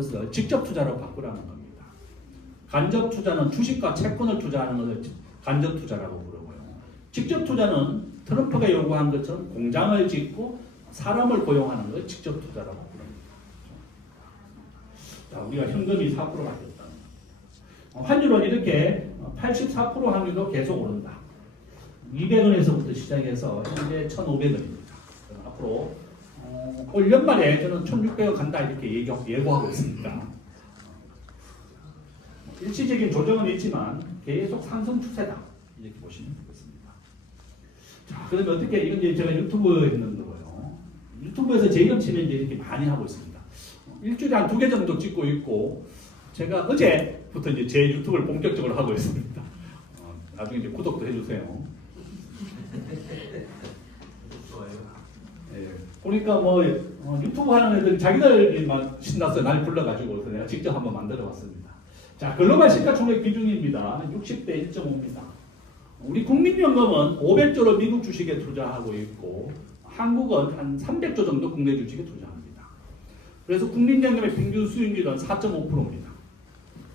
것을 직접 투자로 바꾸라는 겁니다. 간접 투자는 주식과 채권을 투자하는 것을 간접 투자라고 부르고요. 직접 투자는 트럼프가 요구한 것처럼 공장을 짓고 사람을 고용하는 것을 직접 투자라고 부릅니다. 자, 우리가 현금이 4%가 됐다. 환율은 이렇게 84% 확률로 계속 오른다. 200원에서부터 시작해서 현재 1,500원입니다. 앞으로 올 연말에 저는 1,600원 간다 이렇게 예고하고 있습니다. 일시적인 조정은 있지만 계속 상승 추세다 이렇게 보시면 되겠습니다. 자, 그러면 어떻게 이건 이제 제가 유튜브에 있는 거고요. 유튜브에서 제 이름 치면 이제 이렇게 많이 하고 있습니다. 일주일에 한 2개 정도 찍고 있고 제가 어제부터 이제 제 유튜브를 본격적으로 하고 있습니다. 나중에 이제 구독도 해주세요. 보니까 뭐 유튜브 하는 애들 자기들이 막 신나서 날 불러가지고 그래서 내가 직접 한번 만들어봤습니다. 자, 글로벌 시가총액 비중입니다. 60대 1.5입니다. 우리 국민연금은 500조를 미국 주식에 투자하고 있고 한국은 한 300조 정도 국내 주식에 투자합니다. 그래서 국민연금의 평균 수익률은 4.5%입니다.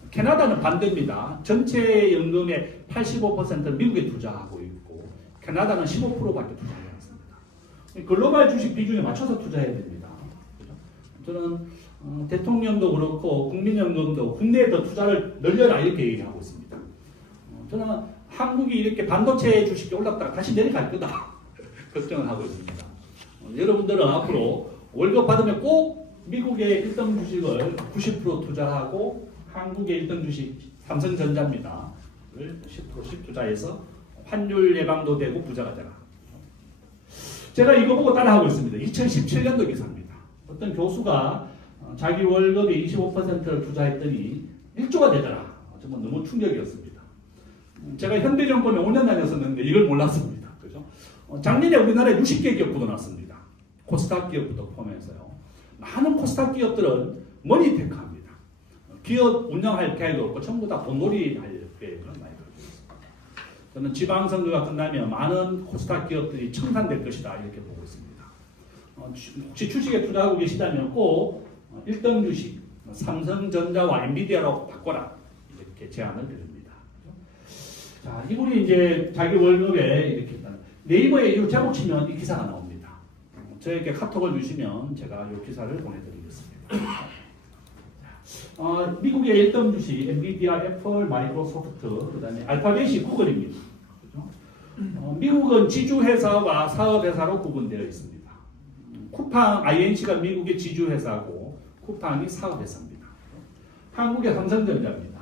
캐나다는 반대입니다. 전체 연금의 85%는 미국에 투자하고 있고 캐나다는 15%밖에 투자하지 않습니다. 글로벌 주식 비중에 맞춰서 투자해야 됩니다. 저는 대통령도 그렇고 국민연금도 국내에 더 투자를 늘려라 이렇게 얘기하고 있습니다. 저는 한국이 이렇게 반도체 주식이 올랐다가 다시 내려갈 거다 걱정을 하고 있습니다. 여러분들은 앞으로 월급 받으면 꼭 미국의 1등 주식을 90% 투자하고 한국의 1등 주식 삼성전자입니다. 10%씩 투자해서 환율 예방도 되고 부자가 되라. 제가 이거 보고 따라하고 있습니다. 2017년도 기사입니다. 어떤 교수가 자기 월급의 25%를 투자했더니 1조가 되더라. 정말 너무 충격이었습니다. 제가 현대정권에 5년 다녔었는데 이걸 몰랐습니다. 그죠? 작년에 우리나라에 60개 기업 묻어놨습니다. 코스닥 기업부터 포함해서요. 많은 코스닥 기업들은 머니테크합니다. 기업 운영할 계획도 없고 전부 다 돈놀이 할 계획을 많이 가지고 있습니다. 저는 지방선거가 끝나면 많은 코스닥 기업들이 청산될 것이다 이렇게 보고 있습니다. 혹시 주식에 투자하고 계시다면 꼭 1등 주식 삼성전자와 엔비디아로 바꿔라 이렇게 제안을 드립니다. 자, 이분이 이제 자기 월급에 이렇게 네이버에 이 제목 치면 이 기사가 나옵니다. 저에게 카톡을 주시면 제가 이 기사를 보내드리겠습니다. 미국의 1등 주식 엔비디아, 애플, 마이크로소프트, 그다음에 알파벳이 구글입니다. 그렇죠? 미국은 지주회사와 사업회사로 구분되어 있습니다. 쿠팡 INC가 미국의 지주회사고 쿠팡이 사업회사입니다. 한국의 삼성전자입니다.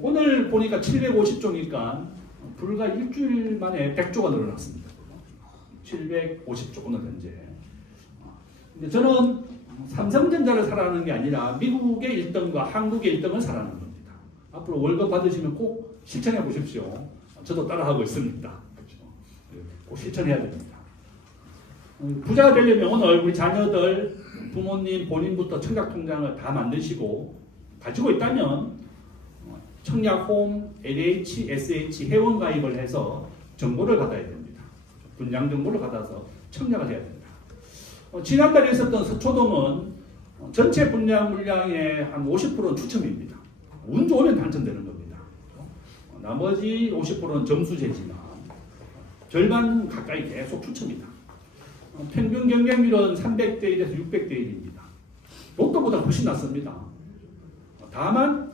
오늘 보니까 750조니까 불과 일주일 만에 100조가 늘어났습니다. 750조 오늘 현재. 근데 저는 삼성전자를 사랑하는 게 아니라 미국의 1등과 한국의 1등을 사랑하는 겁니다. 앞으로 월급 받으시면 꼭 실천해 보십시오. 저도 따라하고 있습니다. 그렇죠? 꼭 실천해야 됩니다. 부자가 되려면 오늘 우리 자녀들, 부모님, 본인부터 청약통장을 다 만드시고 가지고 있다면 청약홈, LH, SH 회원 가입을 해서 정보를 받아야 됩니다. 분양 정보를 받아서 청약을 해야 됩니다. 지난달에 있었던 서초동은 전체 분양 물량의 한 50%는 추첨입니다. 운 좋으면 당첨되는 겁니다. 나머지 50%는 점수제지만 절반 가까이 계속 추첨이다. 평균 경쟁률은 300대 1에서 600대 1입니다. 로또보다 훨씬 낮습니다. 다만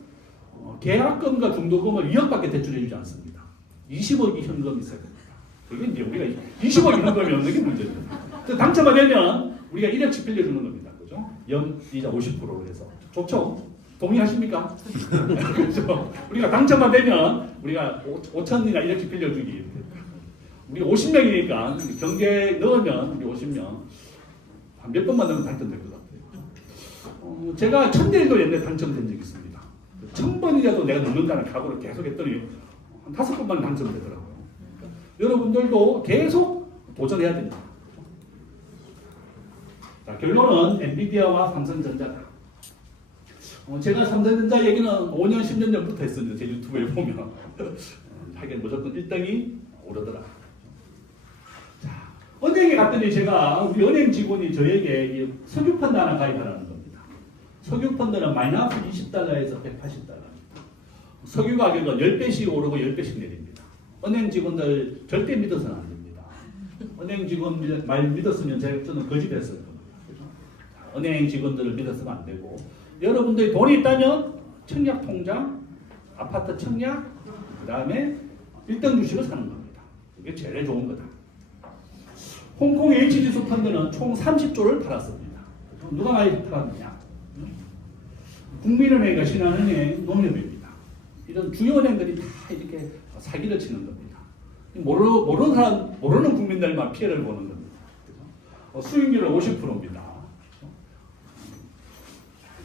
계약금과 중도금을 2억밖에 대출해주지 않습니다. 20억이 현금이 있어야 됩니다. 그게 이제 우리가 20억이 현금이 없는 게 문제입니다. 당첨이 되면 우리가 1억씩 빌려주는 겁니다. 그죠? 연이자 50%로 해서. 좋죠? 동의하십니까? 그렇죠? 우리가 당첨만 되면 우리가 5천이나 1억씩 빌려주기. 우리 50명이니까 경제 넣으면 우리 50명 한 몇 번만 넣으면 당첨될 것 같아요. 제가 1000대 1도 옛날에 당첨된 적이 있습니다. 1000번이라도 내가 넣는다는 각오를 계속 했더니 한 5번만 당첨되더라고요. 여러분들도 계속 도전해야 됩니다. 자, 결론은 엔비디아와 삼성전자다. 제가 삼성전자 얘기는 5년, 10년 전부터 했습니다. 제 유튜브에 보면. 하긴 무조건 1등이 오르더라. 자, 은행에 갔더니 제가 우리 은행 직원이 저에게 석유펀드 하나 가입하라는 겁니다. 석유 펀드는 마이너스 20달러에서 180달러입니다. 석유 가격은 10배씩 오르고 10배씩 내립니다. 은행 직원들 절대 믿어서는 안 됩니다. 은행 직원 말 믿었으면 저는 거짓했을 겁니다. 그렇죠? 은행 직원들을 믿어서는 안 되고, 여러분들이 돈이 있다면 청약 통장, 아파트 청약, 그 다음에 1등 주식을 사는 겁니다. 이게 제일 좋은 거다. 홍콩 H지수 펀드는 총 30조를 팔았습니다. 누가 많이 팔았느냐? 국민은행과 신한은행, 농협입니다. 이런 주요 은행들이 다 이렇게 사기를 치는 겁니다. 모르는 사람, 모르는 국민들만 피해를 보는 겁니다. 수익률은 50%입니다.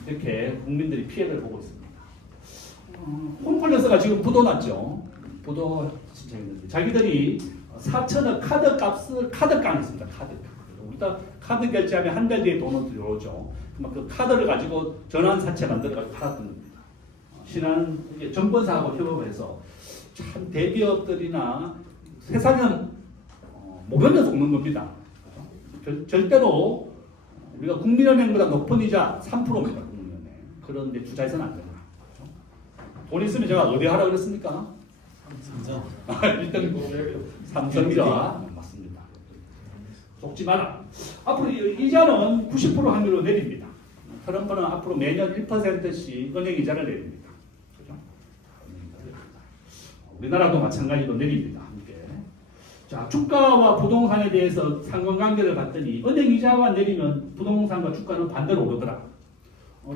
이렇게 국민들이 피해를 보고 있습니다. 홈플러스가 지금 부도 났죠. 부도 신청했는데 자기들이 4천억 카드 값을 카드 깡했습니다. 카드 깡. 우리가 카드 결제하면 한 달 뒤에 돈은 들어오죠. 그 카드를 가지고 전환사채 만들어가지고 팔았던 겁니다. 신한 정권사하고 협업해서 참 대기업들이나 세상은 모르는 속는 겁니다. 절대로 우리가 국민은행보다 높은 이자 3%입니다. 국민은행. 그런데 투자해서는 안 된다. 돈 있으면 제가 어디 하라고 그랬습니까? 삼성. 일단 삼성이라 맞습니다. 속지 마라. 앞으로 이자는 90% 확률로 내립니다. 트럼프는 앞으로 매년 1%씩 은행 이자를 내립니다. 그죠? 우리나라도 마찬가지로 내립니다. 함께. 자, 주가와 부동산에 대해서 상관관계를 봤더니 은행 이자가 내리면 부동산과 주가는 반대로 오르더라.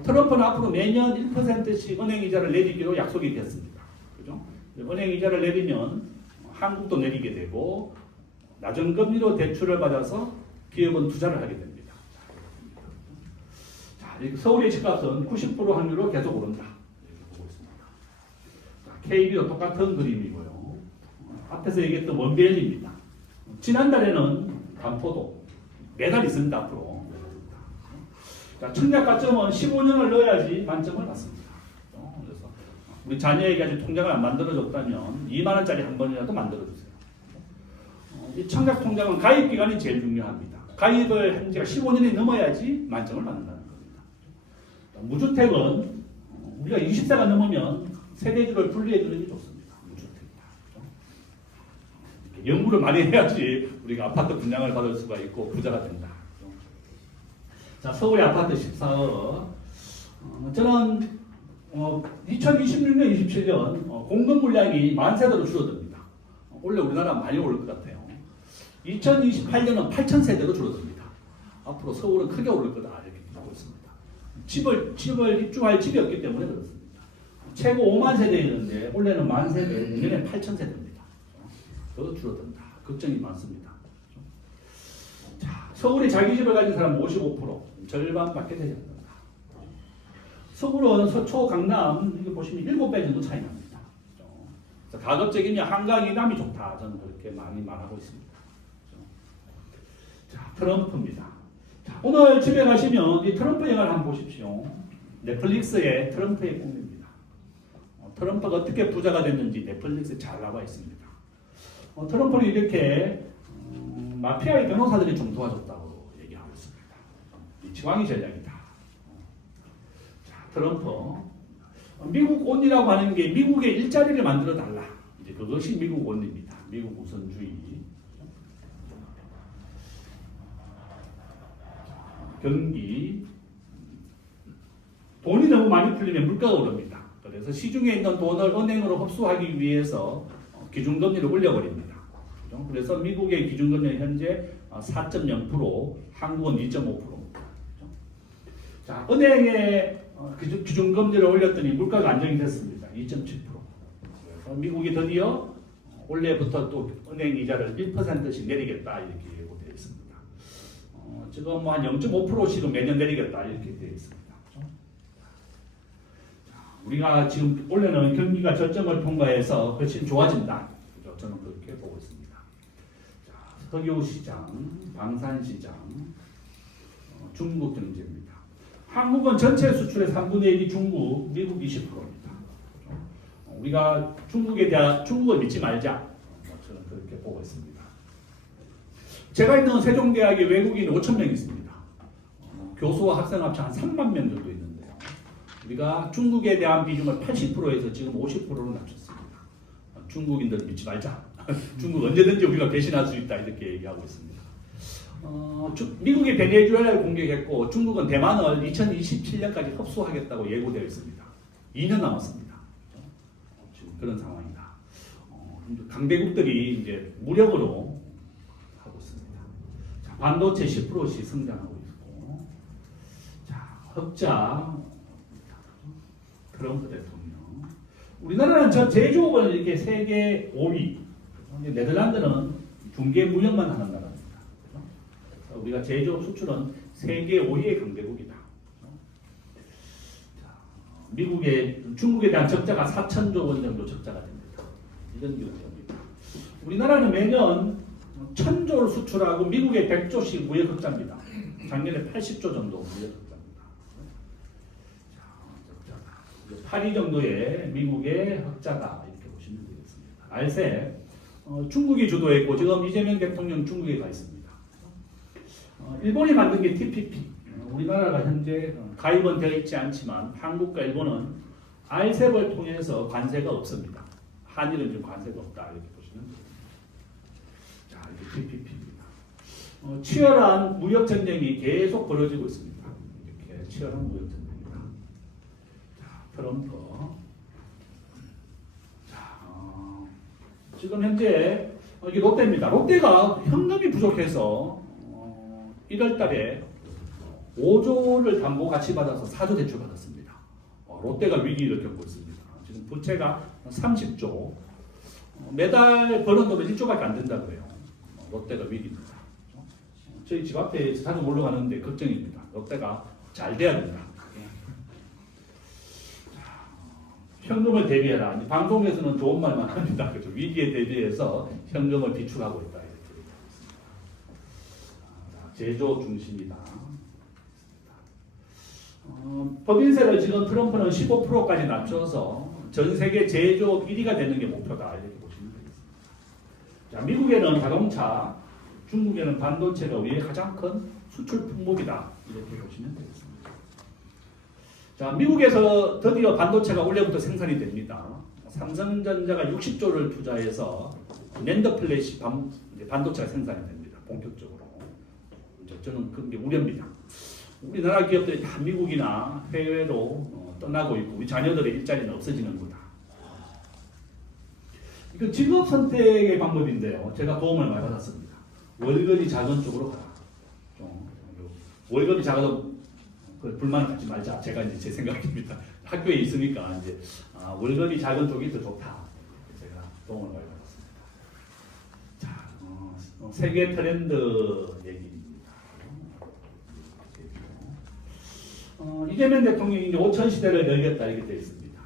트럼프는 앞으로 매년 1%씩 은행 이자를 내리기로 약속이 됐습니다. 그죠? 은행 이자를 내리면 한국도 내리게 되고 낮은 금리로 대출을 받아서 기업은 투자를 하게 됩니다. 자, 서울의 집값은 90% 확률로 계속 오른다. 보고 있습니다. KB도 똑같은 그림이고요. 앞에서 얘기했던 원벨입니다. 지난달에는 반포도 매달 있습니다. 앞으로. 자, 청약 가점은 15년을 넣어야지 만점을 받습니다. 그래서 우리 자녀에게 아직 통장을 안 만들어줬다면 2만 원짜리 한 번이라도 만들어주세요. 이 청약 통장은 가입 기간이 제일 중요합니다. 가입을 한 지가 15년이 넘어야지 만점을 받는다는 겁니다. 무주택은 우리가 20세가 넘으면 세대주를 분리해 주는 게 좋습니다. 무주택이다. 연구를 많이 해야지 우리가 아파트 분양을 받을 수가 있고 부자가 된다. 자, 서울의 아파트 14억. 저는 2026년, 27년 공급 물량이 만세대로 줄어듭니다. 원래 우리나라 많이 오를 것 같아요. 2028년은 8,000세대로 줄어듭니다. 앞으로 서울은 크게 오를 거다 이렇게 보고 있습니다. 집을 입주할 집이 없기 때문에 그렇습니다. 최고 5만 세대였는데 원래는 만 세대, 내년에 8,000세대입니다. 더 줄어든다. 걱정이 많습니다. 자, 서울에 자기 집을 가진 사람 55%, 절반밖에 되지 않는다. 서울은 서초, 강남 이거 보시면 7배 정도 차이 납니다. 가급적이면 한강 이남이 좋다. 저는 그렇게 많이 말하고 있습니다. 자, 트럼프입니다. 자, 오늘 집에 가시면 이 트럼프 영화를 한번 보십시오. 넷플릭스의 트럼프의 꿈입니다. 트럼프가 어떻게 부자가 됐는지 넷플릭스에 잘 나와 있습니다. 트럼프는 이렇게 마피아의 변호사들이 좀 도와줬다고 얘기하고 있습니다. 이 지왕이 전략이다. 자, 트럼프. 미국 온이라고 하는 게 미국의 일자리를 만들어 달라. 이제 그것이 미국 온입니다. 미국 우선주의. 경기. 돈이 너무 많이 풀리면 물가가 오릅니다. 그래서 시중에 있는 돈을 은행으로 흡수하기 위해서 기준금리를 올려버립니다. 그래서 미국의 기준금리는 현재 4.0%, 한국은 2.5%입니다. 자, 은행의 기준금리를 올렸더니 물가가 안정이 됐습니다. 2.7%. 그래서 미국이 드디어 올해부터 또 은행 이자를 1%씩 내리겠다 이렇게 예고되어 있습니다. 지금 한 0.5%씩은 매년 내리겠다 이렇게 되어 있습니다. 우리가 지금 원래는 경기가 저점을 통과해서 훨씬 좋아진다. 그죠? 저는 그렇게 보고 있습니다. 자, 석유 시장, 방산 시장, 중국 경제입니다. 한국은 전체 수출의 3분의 1이 중국, 미국 20%입니다. 우리가 중국을 믿지 말자. 저는 그렇게 보고 있습니다. 제가 있는 세종대학에 외국인 5,000명 있습니다. 교수와 학생 합쳐 한 3만 명 정도 있는데요. 우리가 중국에 대한 비중을 80%에서 지금 50%로 낮췄습니다. 중국인들 믿지 말자. 중국 언제든지 우리가 배신할 수 있다 이렇게 얘기하고 있습니다. 미국이 베네수엘라를 공격했고 중국은 대만을 2027년까지 흡수하겠다고 예고되어 있습니다. 2년 남았습니다. 지금 그런 상황이다. 강대국들이 이제 무력으로 하고 있습니다. 자, 반도체 10%씩 성장하고 있고, 자, 흑자 트럼프 대통령. 우리나라는 전 제조업은 이렇게 세계 5위. 네덜란드는 중개 무역만 하는 나라입니다. 우리가 제조업 수출은 세계 5위의 강대국이다. 중국에 대한 적자가 4천조 원 정도 적자가 됩니다. 이런 기록입니다. 우리나라는 매년 1,000조를 수출하고 미국에 100조씩 무역 흑자입니다. 작년에 80조 정도 무역 흑자입니다. 자, 8위 정도의 미국의 흑자다 이렇게 보시면 되겠습니다. 알세 중국이 주도했고 지금 이재명 대통령 중국에 가 있습니다. 일본이 만든 게 TPP. 우리나라가 현재 가입은 되어 있지 않지만 한국과 일본은 RCEP을 통해서 관세가 없습니다. 한일은 지금 관세가 없다 이렇게 보시면 됩니다. 자, 이게 TPP입니다. 치열한 무역 전쟁이 계속 벌어지고 있습니다. 이렇게 치열한 무역 전쟁입니다. 자, 트럼프. 자, 지금 현재 이게 롯데입니다. 롯데가 현금이 부족해서 1월 달에 5조를 담보 같이 받아서 4조 대출 받았습니다. 롯데가 위기를 겪고 있습니다. 지금 부채가 30조. 매달 버는 돈은 1조밖에 안 된다고 그래요. 롯데가 위기입니다. 저희 집 앞에 자주 놀러 가는데 걱정입니다. 롯데가 잘 돼야 된다. 현금을 대비해라. 방송에서는 좋은 말만 합니다. 그렇죠? 위기에 대비해서 현금을 비축하고 있다. 제조 중심이다. 법인세를 지금 트럼프는 15%까지 낮춰서 전 세계 제조업 1위가 되는 게 목표다 이렇게 보시면 되겠습니다. 자, 미국에는 자동차, 중국에는 반도체가 우리의 가장 큰 수출 품목이다 이렇게 보시면 되겠습니다. 자, 미국에서 드디어 반도체가 올해부터 생산이 됩니다. 삼성전자가 60조를 투자해서 낸더 플래시 반도체가 생산이 됩니다. 본격적으로. 저는 그런 게 우려입니다. 우리나라 기업들이 다 미국이나 해외로 떠나고 있고 우리 자녀들의 일자리는 없어지는 거다. 이거 직업 선택의 방법인데요. 제가 도움을 많이 받았습니다. 월급이 작은 쪽으로 가라. 월급이 작아도 불만을 갖지 말자. 제가 이제 제 생각입니다. 학교에 있으니까 이제 월급이 작은 쪽이 더 좋다. 제가 도움을 많이 받았습니다. 자, 세계 트렌드 얘기입니다. 이재명 대통령이 이제 5천 시대를 열겠다 이렇게 되어 있습니다.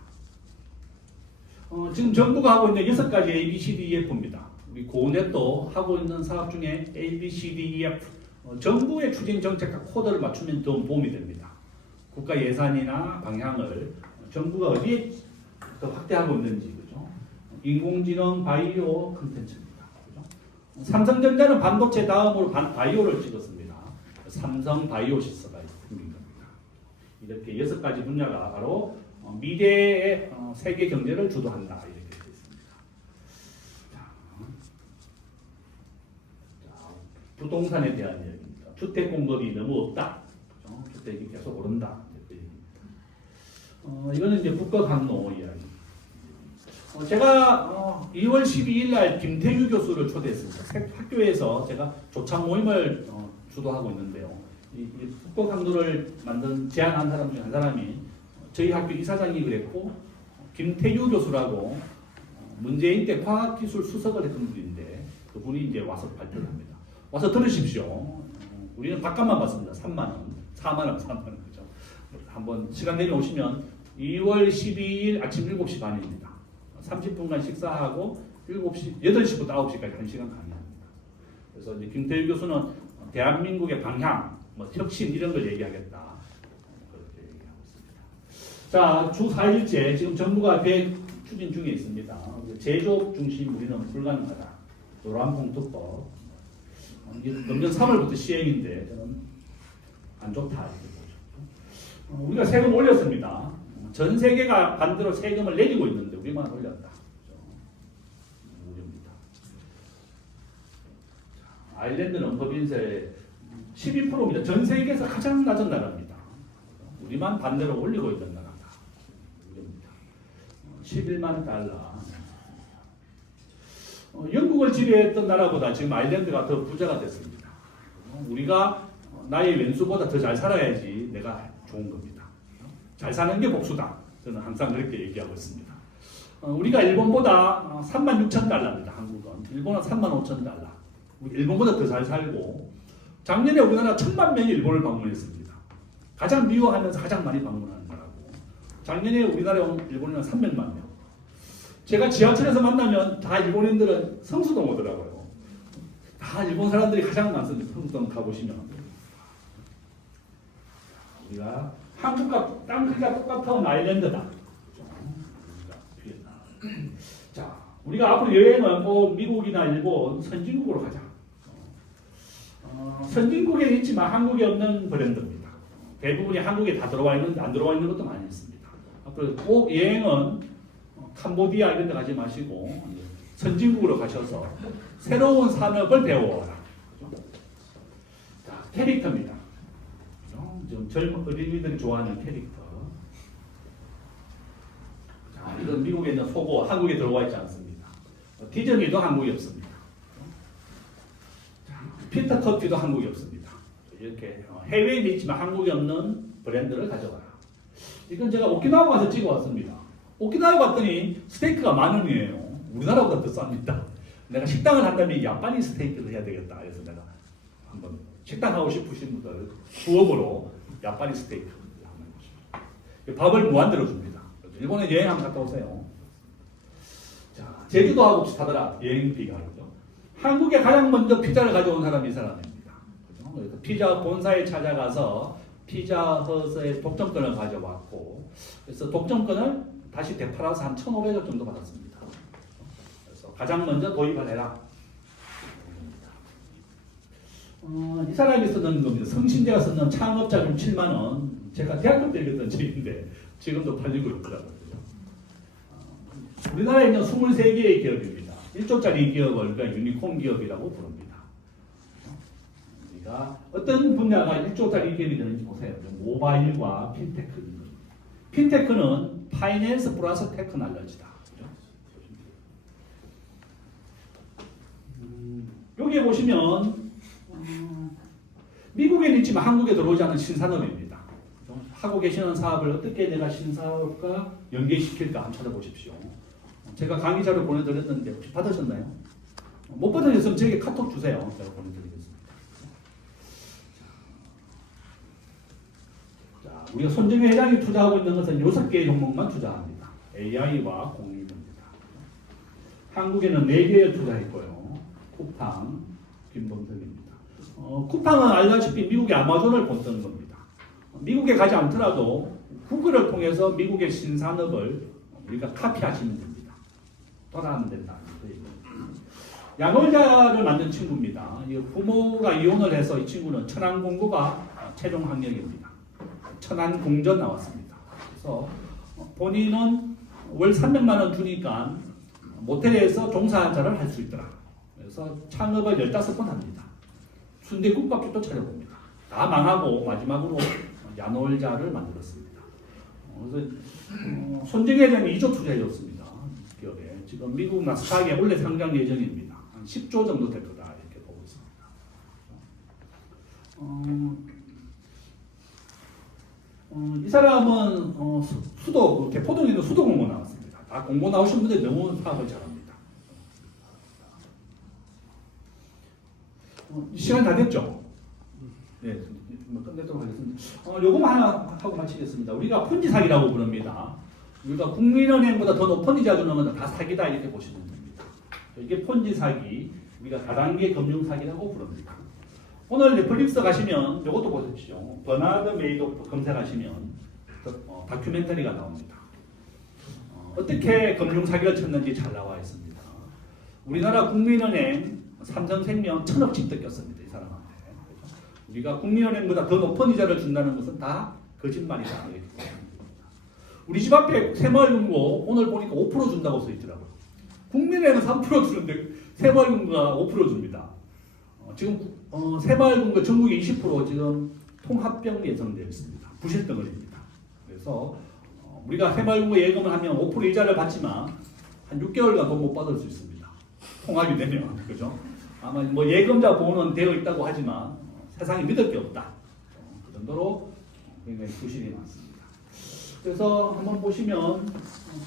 지금 정부가 하고 있는 6가지 ABCDEF입니다. 우리 고넷도 하고 있는 사업 중에 ABCDEF 정부의 추진 정책과 코드를 맞추면 더 도움이 됩니다. 국가 예산이나 방향을 정부가 어디에 더 확대하고 있는지 그죠? 인공지능 바이오 컨텐츠입니다. 그죠? 삼성전자는 반도체 다음으로 바이오를 찍었습니다. 삼성 바이오시스가 생긴 겁니다. 이렇게 6가지 분야가 바로 미래의 세계 경제를 주도한다 이렇게 되어 있습니다. 자, 부동산에 대한 이야기입니다. 주택 공급이 너무 없다. 그렇죠? 주택이 계속 오른다. 이거는 이제 국가 강로 이야기. 제가 2월 12일 날 김태규 교수를 초대했습니다. 학교에서 제가 조찬 모임을 주도하고 있는데요. 이 국가 강도를 제안한 사람 중 한 사람이 저희 학교 이사장이 그랬고 김태규 교수라고 문재인 때 과학기술 수석을 했던 분인데 그분이 이제 와서 발표를 합니다. 와서 들으십시오. 우리는 밥값만 받습니다. 3만 원, 4만 원, 3만 원 그죠? 한번 시간 내면 오시면 2월 12일 아침 7시 반입니다. 30분간 식사하고 8시부터 9시까지 1시간 강의합니다. 그래서 이제 김태규 교수는 대한민국의 방향, 혁신 이런 걸 얘기하겠다. 그렇게 얘기하고 있습니다. 자, 주 4일째 지금 정부가 계획 추진 중에 있습니다. 제조업 중심 우리는 불가능하다. 노란봉투법. 이게 금년 3월부터 시행인데 저는 안 좋다. 이렇게 보죠. 우리가 세금 올렸습니다. 전 세계가 반대로 세금을 내리고 있는데 우리만 올렸다. 우려입니다. 아일랜드는 법인세 12%입니다. 전 세계에서 가장 낮은 나라입니다. 우리만 반대로 올리고 있는 나라다. 우려입니다. 11만 달러. 영국을 지배했던 나라보다 지금 아일랜드가 더 부자가 됐습니다. 우리가 나의 왼수보다 더 잘 살아야지 내가 좋은 겁니다. 잘 사는 게 복수다. 저는 항상 그렇게 얘기하고 있습니다. 우리가 일본보다 36,000달러입니다. 한국은. 일본은 35,000달러. 일본보다 더 잘 살고 작년에 우리나라 1,000만 명이 일본을 방문했습니다. 가장 미워하면서 가장 많이 방문하는 나라고. 작년에 우리나라에 온 일본인은 300만 명. 제가 지하철에서 만나면 다 일본인들은 성수동 오더라고요. 다 일본 사람들이 가장 많습니다. 성수동 가보시면. 우리가 한국과 땅 크기가 똑같은 아일랜드다. 자, 우리가 앞으로 여행은 꼭 미국이나 일본 선진국으로 가자. 선진국에 있지만 한국에 없는 브랜드입니다. 대부분이 한국에 다 들어와 있는데 안 들어와 있는 것도 많이 있습니다. 앞으로 꼭 여행은 캄보디아 이런 데 가지 마시고 선진국으로 가셔서 새로운 산업을 배워라. 자, 캐릭터입니다. 좀 젊은 어린이들이 좋아하는 캐릭터. 자, 이건 미국에 있는 속어, 한국에 들어와 있지 않습니다. 디즈니도 한국에 없습니다. 자, 피터 커피도 한국에 없습니다. 이렇게 해외에 있지만 한국에 없는 브랜드를 가져가라. 이건 제가 오키나와 가서 찍어왔습니다. 오키나와 갔더니 스테이크가 10,000원이에요. 우리나라보다 더 쌉니다. 내가 식당을 한다면 야파니 스테이크를 해야 되겠다. 그래서 내가 한번 식당 하고 싶으신 분들 부업으로 야파니 스테이크 하는 것입니다. 밥을 무한대로 줍니다. 일본에 여행 한번 갔다 오세요. 자, 제주도하고 비슷하더라. 여행비가. 그죠? 한국에 가장 먼저 피자를 가져온 사람이 이 사람입니다. 그죠? 그래서 피자 본사에 찾아가서 피자 허스의 독점권을 가져왔고, 그래서 독점권을 다시 되팔아서 한 1,500억 정도 받았습니다. 그래서 가장 먼저 도입을 해라. 이 사람이 쓰는 겁니다. 성신대가 쓰는 창업자금 7만 원. 제가 대학교 때 읽었던 책인데 지금도 팔리고 있더라고요. 우리나라에 있는 23개의 기업입니다. 1조짜리 기업을 그러니까 유니콘 기업이라고 부릅니다. 우리가 어떤 분야가 1조짜리 기업이 되는지 보세요. 모바일과 핀테크. 핀테크는 파이낸스 플러스 테크놀로지다. 여기에 보시면 미국에는 있지만 한국에 들어오지 않은 신산업입니다. 하고 계시는 사업을 어떻게 내가 신사업과 연계시킬까 한번 찾아보십시오. 제가 강의 자료 보내드렸는데 혹시 받으셨나요? 못 받으셨으면 저에게 카톡 주세요. 제가 보내드리겠습니다. 자, 우리가 손정희 회장이 투자하고 있는 것은 6개의 종목만 투자합니다. AI와 공유입니다. 한국에는 4개에 투자했고요. 쿠팡, 김범석입니다. 쿠팡은 알다시피 미국의 아마존을 본다는 겁니다. 미국에 가지 않더라도 구글을 통해서 미국의 신산업을 우리가 카피하시면 됩니다. 따라하면 된다. 야놀자를 만든 친구입니다. 부모가 이혼을 해서 이 친구는 천안공고가 최종 학력입니다. 천안공전 나왔습니다. 그래서 본인은 월 300만 원 주니까 모텔에서 종사자를 할 수 있더라. 그래서 창업을 15번 합니다. 순대국밥집도 차려봅니다. 다 망하고 마지막으로 야놀자를 만들었습니다. 그래서 손정희 회장이 2조 투자해줬습니다. 기업에. 지금 미국 나스닥에 원래 상장 예정입니다. 한 10조 정도 될 거다 이렇게 보고 있습니다. 이 사람은 수도 대포동에 있는 수도 공고 나왔습니다. 다 공고 나오신 분들이 너무 사업을 잘합니다. 시간 다 됐죠? 네, 끝내도록 하겠습니다. 요거만 하나 하고 마치겠습니다. 우리가 폰지 사기라고 부릅니다. 우리가 국민은행보다 더 높은 이자 주는 건 다 사기다 이렇게 보시면 됩니다. 이게 폰지 사기, 우리가 다단계 금융 사기라고 부릅니다. 오늘 넷플릭스 가시면 이것도 보십시오. 버나드 메이도프 검색하시면 다큐멘터리가 나옵니다. 어떻게 금융 사기를 쳤는지 잘 나와 있습니다. 우리나라 국민은행 삼성생명 1,000억씩 뜯겼습니다. 이 사람한테. 우리가 국민은행보다 더 높은 이자를 준다는 것은 다 거짓말이다. 우리 집 앞에 새마을금고 오늘 보니까 5% 준다고 써 있더라고요. 국민은행은 3% 주는데 새마을금고가 5% 줍니다. 지금 새마을금고 전국에 20% 지금 통합병 예정되어 있습니다. 부실덩어리입니다. 그래서 우리가 새마을금고 예금을 하면 5% 이자를 받지만 한 6개월간 돈 못 받을 수 있습니다. 통합이 되면. 그죠? 아마 뭐 예금자 보호는 되어 있다고 하지만 세상에 믿을 게 없다. 그 정도로 굉장히 부실이 많습니다. 그래서 한번 보시면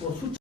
뭐 숫자